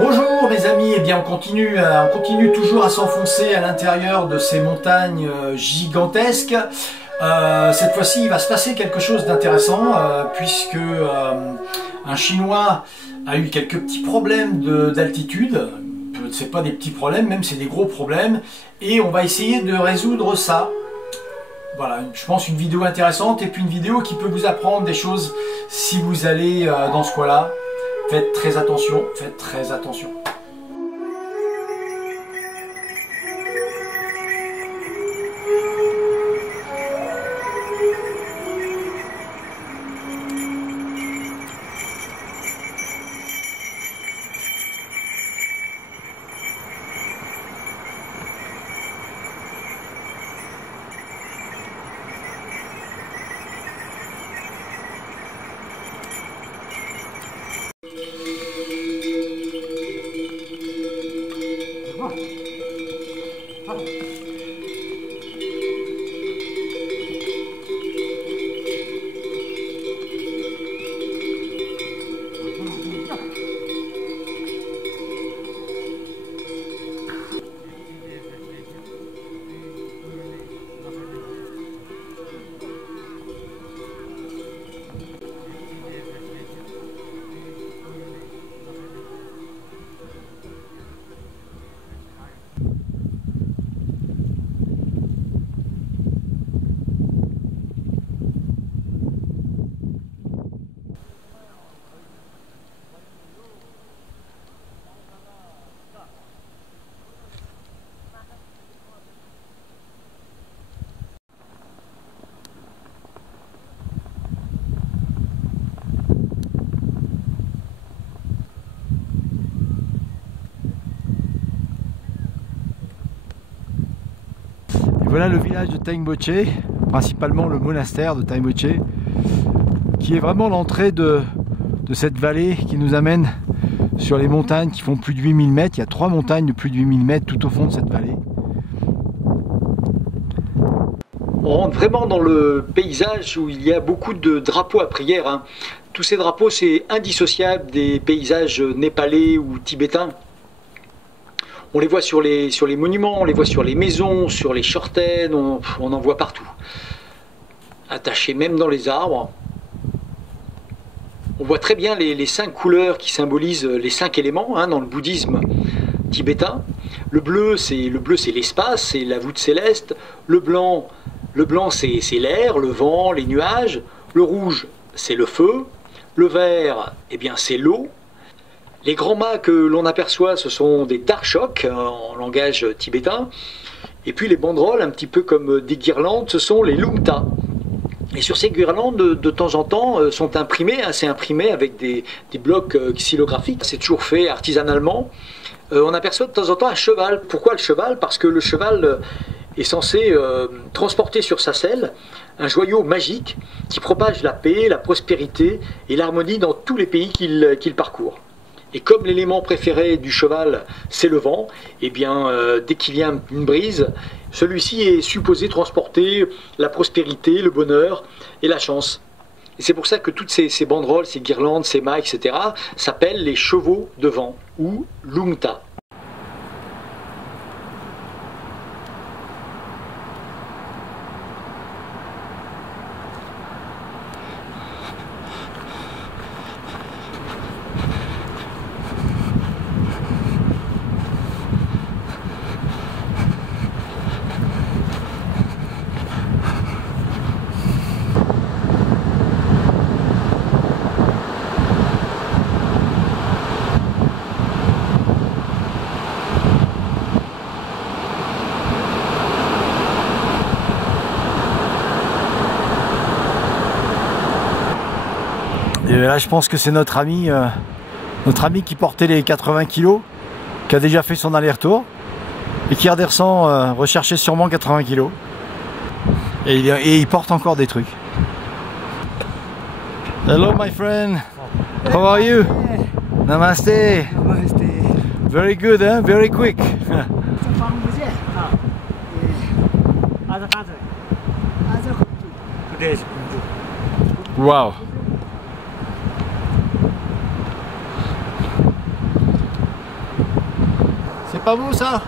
Bonjour mes amis, eh bien on continue toujours à s'enfoncer à l'intérieur de ces montagnes gigantesques. Cette fois-ci il va se passer quelque chose d'intéressant puisque un Chinois a eu quelques petits problèmes d'altitude. C'est pas des petits problèmes, même c'est des gros problèmes, et on va essayer de résoudre ça. Voilà, je pense une vidéo intéressante et puis une vidéo qui peut vous apprendre des choses si vous allez dans ce coin-là. Faites très attention, faites très attention. Voilà le village de Taingboche, principalement le monastère de Taingboche, qui est vraiment l'entrée de cette vallée qui nous amène sur les montagnes qui font plus de 8000 mètres. Il y a 3 montagnes de plus de 8000 mètres tout au fond de cette vallée. On rentre vraiment dans le paysage où il y a beaucoup de drapeaux à prière, hein. Tous ces drapeaux, c'est indissociable des paysages népalais ou tibétains. On les voit sur les monuments, on les voit sur les maisons, sur les chortaines, on en voit partout. Attachés même dans les arbres. On voit très bien les 5 couleurs qui symbolisent les 5 éléments, hein, dans le bouddhisme tibétain. Le bleu, c'est l'espace, c'est la voûte céleste. Le blanc c'est l'air, le vent, les nuages. Le rouge, c'est le feu. Le vert, eh bien, c'est l'eau. Les grands mâts que l'on aperçoit, ce sont des darshok en langage tibétain. Et puis les banderoles, un petit peu comme des guirlandes, ce sont les lumta. Et sur ces guirlandes, de temps en temps, sont imprimées, hein, c'est imprimé avec des blocs xylographiques. C'est toujours fait artisanalement. On aperçoit de temps en temps un cheval. Pourquoi le cheval? Parce que le cheval est censé transporter sur sa selle un joyau magique qui propage la paix, la prospérité et l'harmonie dans tous les pays qu'il parcourt. Et comme l'élément préféré du cheval, c'est le vent, eh bien, dès qu'il y a une brise, celui-ci est supposé transporter la prospérité, le bonheur et la chance. Et c'est pour ça que toutes ces banderoles, ces guirlandes, ces mâts, etc. s'appellent les chevaux de vent, ou lumta. Et là je pense que c'est notre ami qui portait les 80 kilos, qui a déjà fait son aller-retour et qui redescend rechercher sûrement 80 kilos. Et il porte encore des trucs. Hello my friend, how are you? Namaste. Namaste. Very good, huh? Very quick. Wow. pas beau ça?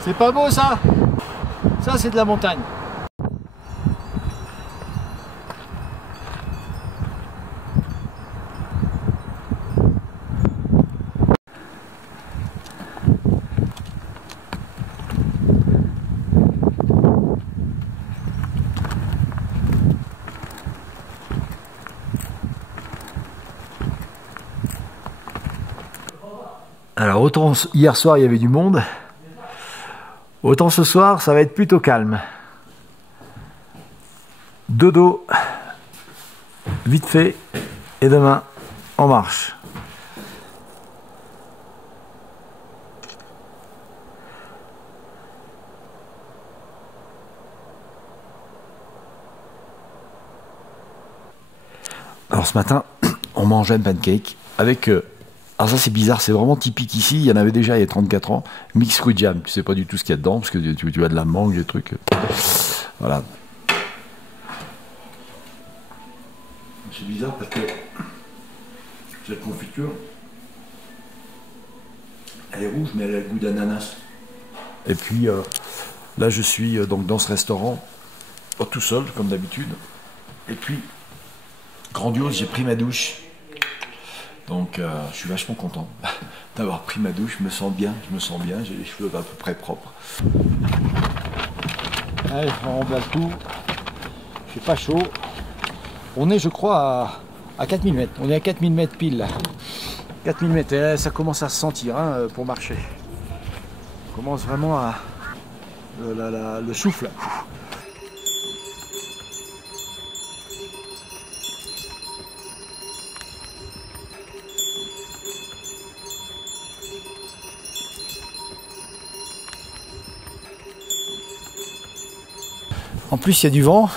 C'est pas beau ça? Ça c'est de la montagne. Alors autant hier soir il y avait du monde, autant ce soir ça va être plutôt calme. Dodo, vite fait, et demain on marche. Alors ce matin on mange un pancake avec... alors ça c'est bizarre, c'est vraiment typique ici, il y en avait déjà il y a 34 ans, mix fruit jam, tu sais pas du tout ce qu'il y a dedans, parce que tu as de la mangue, des trucs, voilà. C'est bizarre parce que cette confiture, elle est rouge mais elle a le goût d'ananas. Et puis là je suis donc dans ce restaurant, tout seul comme d'habitude, et puis grandiose, j'ai pris ma douche. Donc je suis vachement content d'avoir pris ma douche, je me sens bien, j'ai les cheveux à peu près propres. Allez, on remballe tout, il fait pas chaud. On est je crois à 4000 mètres, on est à 4000 mètres pile là. 4000 mètres, et là, ça commence à se sentir hein, pour marcher. On commence vraiment à... le souffle. En plus il y a du vent,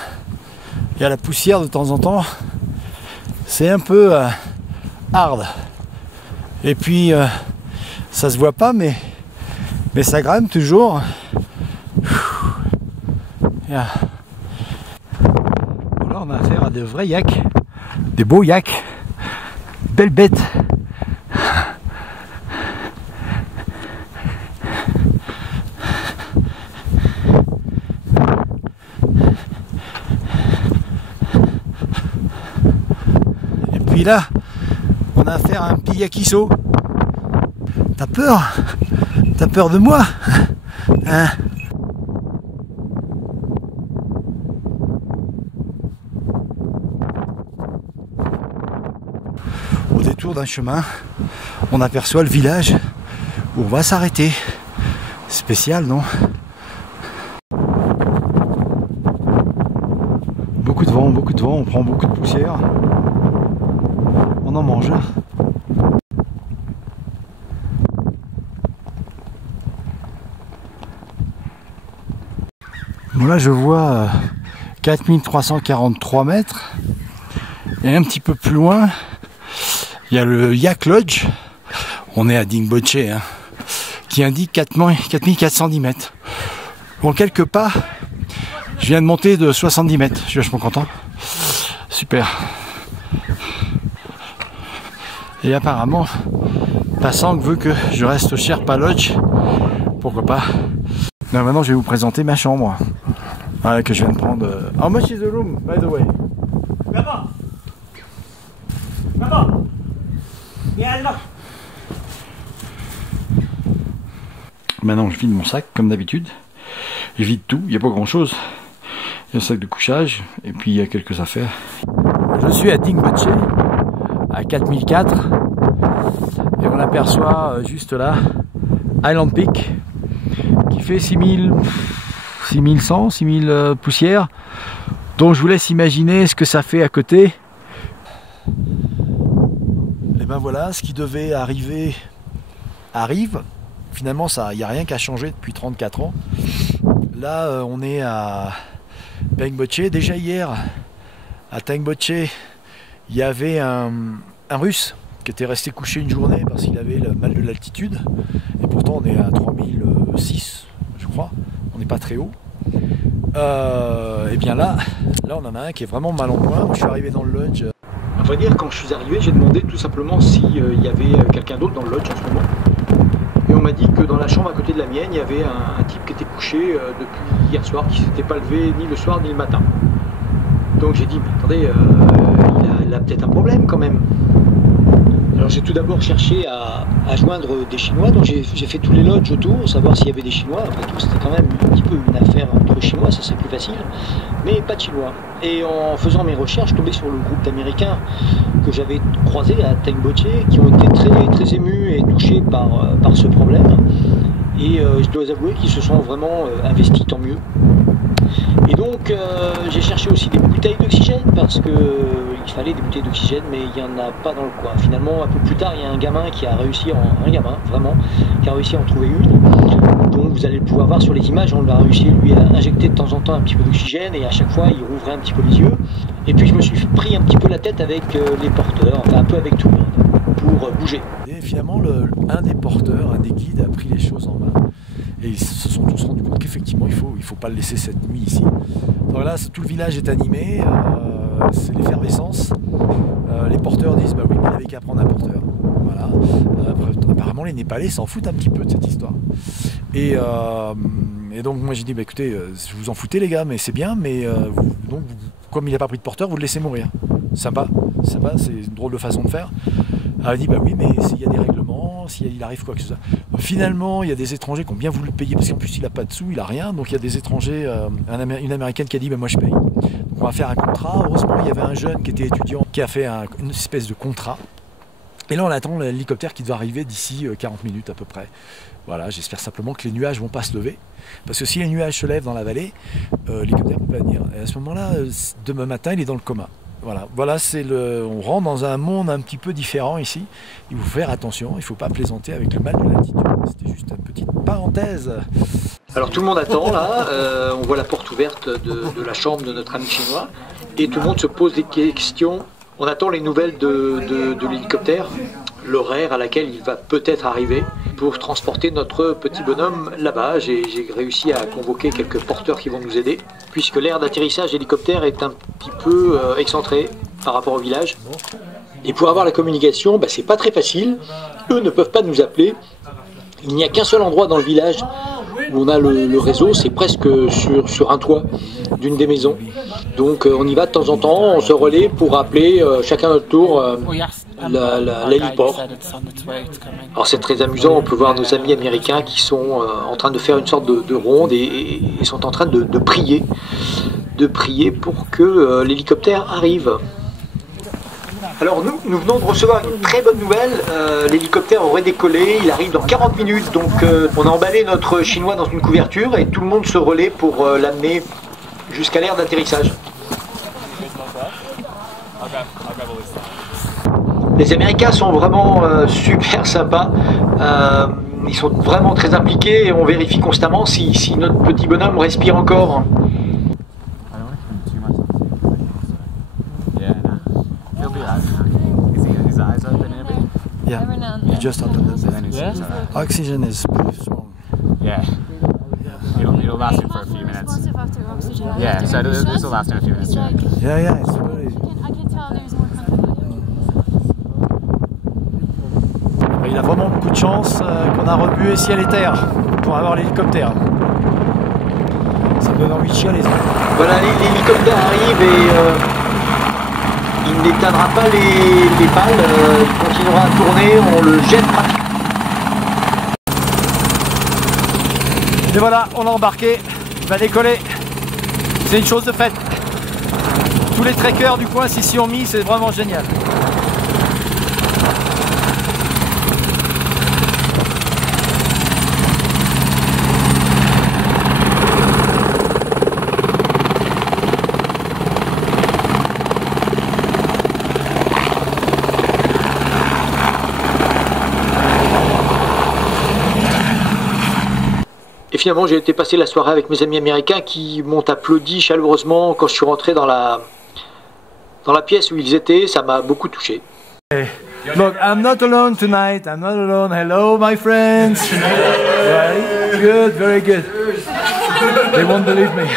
il y a la poussière de temps en temps, c'est un peu hard. Et puis ça se voit pas mais ça grimpe toujours. Là on a affaire à de vrais yaks, des beaux yaks, belles bêtes. Et puis là, on a affaire à un petit yakiso. T'as peur? T'as peur de moi? Hein? Au détour d'un chemin, on aperçoit le village où on va s'arrêter. Spécial, non? Beaucoup de vent, on prend beaucoup de poussière. On en mange. Bon là je vois 4343 mètres. Et un petit peu plus loin, il y a le Yak Lodge. On est à Dingboche, hein, qui indique 4410 mètres. Bon, quelques pas, je viens de monter de 70 mètres. Je suis vachement content. Super. Et apparemment, Passang veut que je reste au Sherpa Lodge. Pourquoi pas. Donc maintenant, je vais vous présenter ma chambre. Voilà, que je viens de prendre. How much is the room, by the way? Papa! Papa! Viens là! Maintenant, je vide mon sac, comme d'habitude. Je vide tout, il n'y a pas grand chose. Il y a un sac de couchage, et puis il y a quelques affaires. Je suis à Dingboche, à 4004. Et on aperçoit juste là, Island Peak, qui fait 6100, 6000 poussières. Donc je vous laisse imaginer ce que ça fait à côté. Et ben voilà, ce qui devait arriver arrive. Finalement, il n'y a rien qui a changé depuis 34 ans. Là, on est à Tengboche. Déjà hier, à Tengboche, il y avait un Russe qui était resté couché une journée parce qu'il avait le mal de l'altitude. Et pourtant, on est à 3006, je crois. On n'est pas très haut. Et bien là, on en a un qui est vraiment mal en point. Moi, je suis arrivé dans le lodge. À vrai dire, quand je suis arrivé, j'ai demandé tout simplement s'il y avait quelqu'un d'autre dans le lodge en ce moment. Et on m'a dit que dans la chambre à côté de la mienne, il y avait un type qui était couché depuis hier soir, qui ne s'était pas levé ni le soir ni le matin. Donc j'ai dit, mais attendez, il a peut-être un problème quand même. Alors j'ai tout d'abord cherché à joindre des Chinois, donc j'ai fait tous les lodges autour, savoir s'il y avait des Chinois. Après tout, c'était quand même un petit peu une affaire entre Chinois, ça c'est plus facile, mais pas de Chinois. Et en faisant mes recherches, je tombais sur le groupe d'Américains que j'avais croisé à Tengboche, qui ont été très émus et touchés par ce problème. Et je dois avouer qu'ils se sont vraiment investis, tant mieux. Et donc j'ai cherché aussi des bouteilles d'oxygène parce qu'il fallait des bouteilles d'oxygène, mais il n'y en a pas dans le coin. Finalement, un peu plus tard, il y a un gamin qui a réussi, qui a réussi à en trouver une. Donc vous allez le pouvoir voir sur les images, on a réussi lui à injecter de temps en temps un petit peu d'oxygène et à chaque fois il rouvrait un petit peu les yeux. Et puis je me suis pris un petit peu la tête avec les porteurs, enfin un peu avec tout le monde, pour bouger. Et finalement, un des porteurs, un des guides a pris les choses en main. Et ils se sont tous rendus compte qu'effectivement, il faut pas le laisser cette nuit ici. Donc là, tout le village est animé, c'est l'effervescence. Les porteurs disent, bah oui, mais il n'avait qu'à prendre un porteur. Voilà. Apparemment, les Népalais s'en foutent un petit peu de cette histoire. Et donc, moi, j'ai dit, bah écoutez, je vous en foutez, les gars, mais c'est bien, mais comme il n'a pas pris de porteur, vous le laissez mourir. Sympa, c'est une drôle de façon de faire. Alors, il dit, bah oui, mais s'il y a des règlements, s'il arrive quoi que ce soit. Finalement, il y a des étrangers qui ont bien voulu le payer, parce qu'en plus, il n'a pas de sous, il n'a rien. Donc, il y a des étrangers, une Américaine qui a dit, bah moi, je paye. Donc, on va faire un contrat. Heureusement, il y avait un jeune qui était étudiant, qui a fait une espèce de contrat. Et là, on attend l'hélicoptère qui doit arriver d'ici 40 minutes à peu près. Voilà, j'espère simplement que les nuages ne vont pas se lever. Parce que si les nuages se lèvent dans la vallée, l'hélicoptère ne peut pas venir. Et à ce moment-là, demain matin, il est dans le coma. Voilà, on rentre dans un monde un petit peu différent ici. Il faut faire attention, il ne faut pas plaisanter avec le mal de l'altitude. C'était juste une petite parenthèse. Alors tout le monde attend là, on voit la porte ouverte de la chambre de notre ami chinois et tout le monde se pose des questions. On attend les nouvelles de l'hélicoptère, l'horaire à laquelle il va peut-être arriver pour transporter notre petit bonhomme là-bas. J'ai réussi à convoquer quelques porteurs qui vont nous aider, puisque l'aire d'atterrissage d'hélicoptère est un petit peu excentré par rapport au village. Et pour avoir la communication, c'est pas très facile. Eux ne peuvent pas nous appeler. Il n'y a qu'un seul endroit dans le village où on a le réseau, c'est presque sur un toit d'une des maisons. Donc on y va de temps en temps, on se relaie pour appeler chacun notre tour l'héliport. Alors c'est très amusant, on peut voir nos amis américains qui sont en train de faire une sorte de ronde et sont en train de prier pour que l'hélicoptère arrive. Alors nous venons de recevoir une très bonne nouvelle, l'hélicoptère aurait décollé, il arrive dans 40 minutes, donc on a emballé notre chinois dans une couverture et tout le monde se relaie pour l'amener jusqu'à l'aire d'atterrissage. Les Américains sont vraiment super sympas, ils sont vraiment très impliqués et on vérifie constamment si notre petit bonhomme respire encore. Yeah, you just opened it. Yeah? Oxygen is pretty strong. Yeah. It'll last him for a few minutes. Yeah, so this will last him a few minutes. Yeah, it's really... I can tell there's more comfortable. Il a vraiment beaucoup de chance qu'on a remué ciel et terre pour avoir l'hélicoptère. Ça me donne envie de chialer. Voilà, l'hélicoptère arrive et il n'éteindra pas les pales, il continuera à tourner, on le jette pratiquement. Et voilà, on l'a embarqué, il va décoller. C'est une chose de faite. Tous les trekkers du coin s'y ont mis, c'est vraiment génial. Et finalement, j'ai été passer la soirée avec mes amis américains qui m'ont applaudi chaleureusement quand je suis rentré dans la pièce où ils étaient. Ça m'a beaucoup touché. Hey, look, I'm not alone tonight. I'm not alone. Hello, my friends. Right? Good, very good. They won't believe me.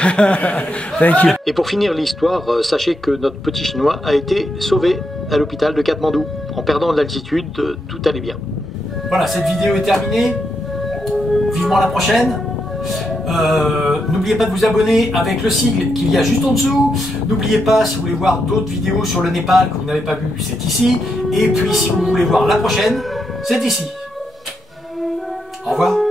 Thank you. Et pour finir l'histoire, sachez que notre petit chinois a été sauvé à l'hôpital de Katmandou. En perdant de l'altitude, tout allait bien. Voilà, cette vidéo est terminée. vivement la prochaine. N'oubliez pas de vous abonner avec le sigle qu'il y a juste en dessous. N'oubliez pas, si vous voulez voir d'autres vidéos sur le Népal que vous n'avez pas vu, c'est ici. Et puis si vous voulez voir la prochaine, c'est ici. Au revoir.